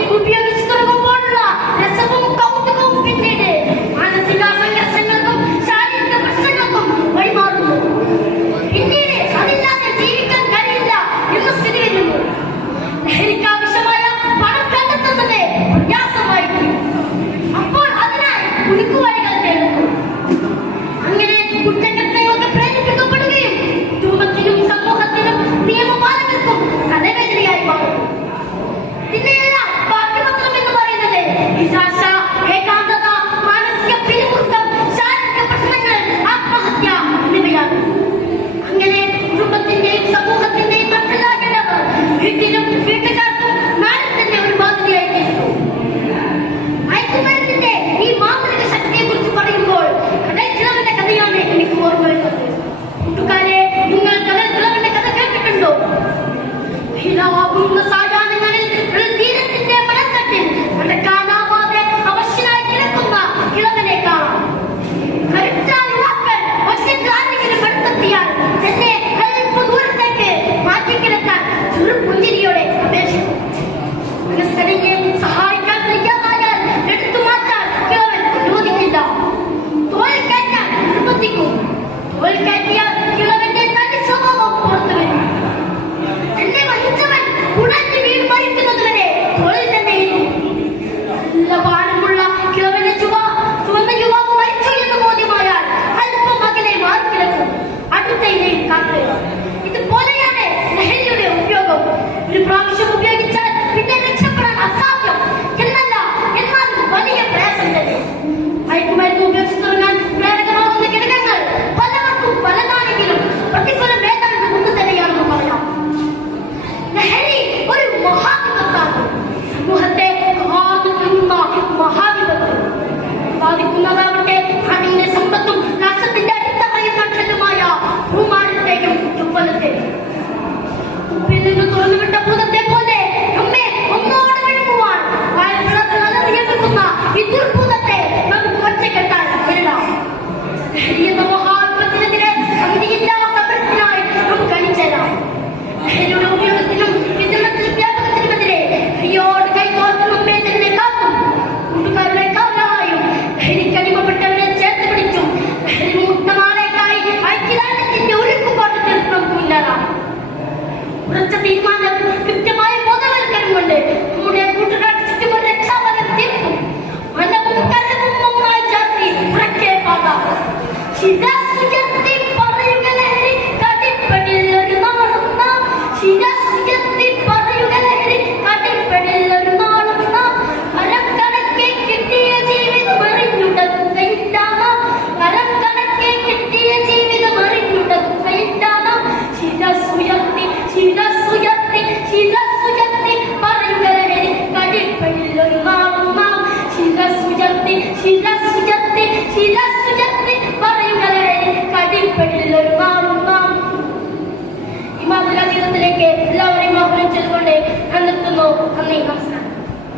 খুঁটিয়ে now I will not ¿Para qué She does. Come here.